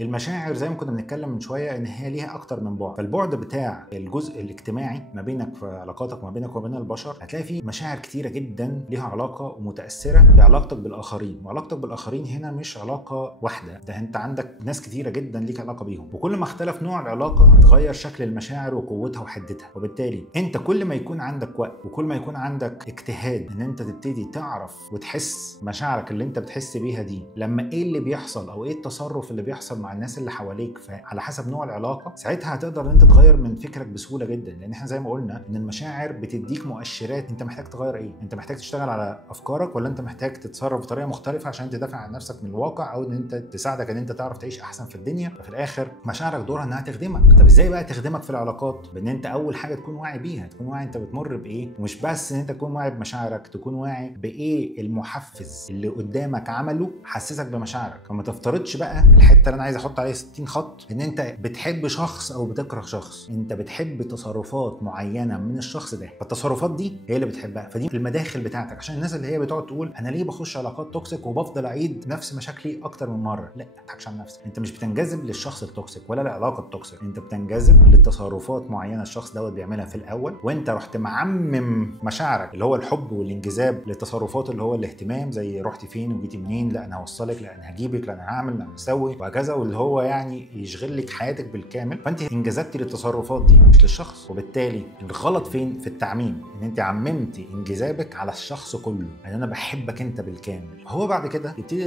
المشاعر زي ما كنا بنتكلم من شويه ان هي ليها اكتر من بعد، فالبعد بتاع الجزء الاجتماعي ما بينك في علاقاتك ما بينك وبين البشر هتلاقي فيه مشاعر كتيره جدا ليها علاقه ومتاثره بعلاقتك بالاخرين، وعلاقتك بالاخرين هنا مش علاقه واحده، ده انت عندك ناس كتيره جدا ليك علاقه بيهم، وكل ما اختلف نوع العلاقه تغير شكل المشاعر وقوتها وحدتها. وبالتالي انت كل ما يكون عندك وقت وكل ما يكون عندك اجتهاد ان انت تبتدي تعرف وتحس مشاعرك اللي انت بتحس بيها دي لما ايه اللي بيحصل او ايه التصرف اللي بيحصل مع الناس اللي حواليك على حسب نوع العلاقه، ساعتها هتقدر ان انت تغير من فكرك بسهوله جدا. لان احنا زي ما قلنا ان المشاعر بتديك مؤشرات انت محتاج تغير ايه، انت محتاج تشتغل على افكارك ولا انت محتاج تتصرف بطريقه مختلفه عشان تدافع عن نفسك من الواقع او ان انت تساعدك ان انت تعرف تعيش احسن في الدنيا. ففي الاخر مشاعرك دورها انها تخدمك. طب ازاي بقى تخدمك في العلاقات؟ بان انت اول حاجه تكون واعي بيها، تكون واعي انت بتمر بايه، ومش بس ان انت تكون واعي بمشاعرك، تكون واعي بايه المحفز اللي قدامك عمله حسسك بمشاعرك. فما تفترضش بقى الحته اللي انا عايز احط عليها 60 خط ان انت بتحب شخص او بتكره شخص، انت بتحب تصرفات معينه من الشخص ده، فالتصرفات دي هي اللي بتحبها، فدي المداخل بتاعتك. عشان الناس اللي هي بتقعد تقول انا ليه بخش علاقات توكسيك وبفضل اعيد نفس مشاكلي اكتر من مره، لا ما تضحكش على نفسك، انت مش بتنجذب للشخص التوكسيك ولا العلاقه التوكسيك، انت بتنجذب لتصرفات معينه الشخص دوت بيعملها في الاول، وانت رحت معمم مشاعرك اللي هو الحب والانجذاب للتصرفات اللي هو الاهتمام، زي رحتي فين وجيتي منين، لا انا هوصلك، لا انا هجيبك، لا انا هعمل، لا انا هسوي، وهكذا، واللي هو يعني يشغل لك حياتك بالكامل. فانت انجذبتي للتصرفات دي مش للشخص. وبالتالي الغلط فين؟ في التعميم، ان انت عممتي انجذابك على الشخص كله، ان انا بحبك انت بالكامل. هو بعد كده يبتدي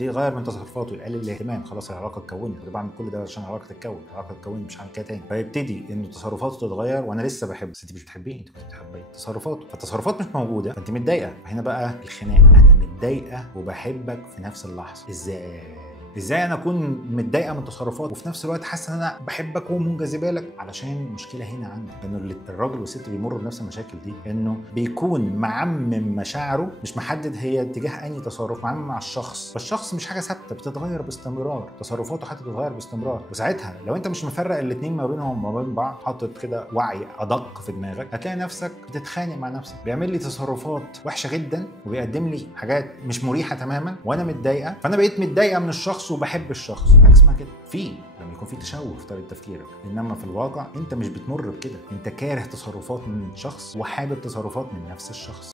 يغير من تصرفاته، يقلل الاهتمام، خلاص العلاقه اتكونت، انا بعمل كل ده عشان العلاقه تتكون، العلاقه تتكون مش هعمل كده تاني. فيبتدي ان تصرفاته تتغير وانا لسه بحبه، بس انت مش بتحبيه، انت كنت بتحبيه تصرفاته، فالتصرفات مش موجوده فانت متضايقه. فهنا بقى الخناقه، انا متضايقه وبحبك في نفس اللحظه. ازاي انا اكون متضايقه من تصرفات وفي نفس الوقت حاسه ان انا بحبك ومنجذبه لك؟ علشان المشكله هنا عندي انه الراجل والست بيمروا بنفس المشاكل دي، انه بيكون معمم مشاعره، مش محدد هي اتجاه اي تصرف، معمم مع الشخص، فالشخص مش حاجه ثابته، بتتغير باستمرار، تصرفاته حتى بتتغير باستمرار. وساعتها لو انت مش مفرق الاثنين ما بينهم وما بين بعض، حاطط كده وعي ادق في دماغك، هتلاقي نفسك بتتخانق مع نفسك، بيعمل لي تصرفات وحشه جدا وبيقدم لي حاجات مش مريحه تماما وانا متضايقه، فانا بقيت متضايقه من الشخص وبحب الشخص. حاجه اسمها كده لما يكون في تشوه في طريقه تفكيرك، انما في الواقع انت مش بتمر بكده، انت كاره تصرفات من شخص وحابب تصرفات من نفس الشخص.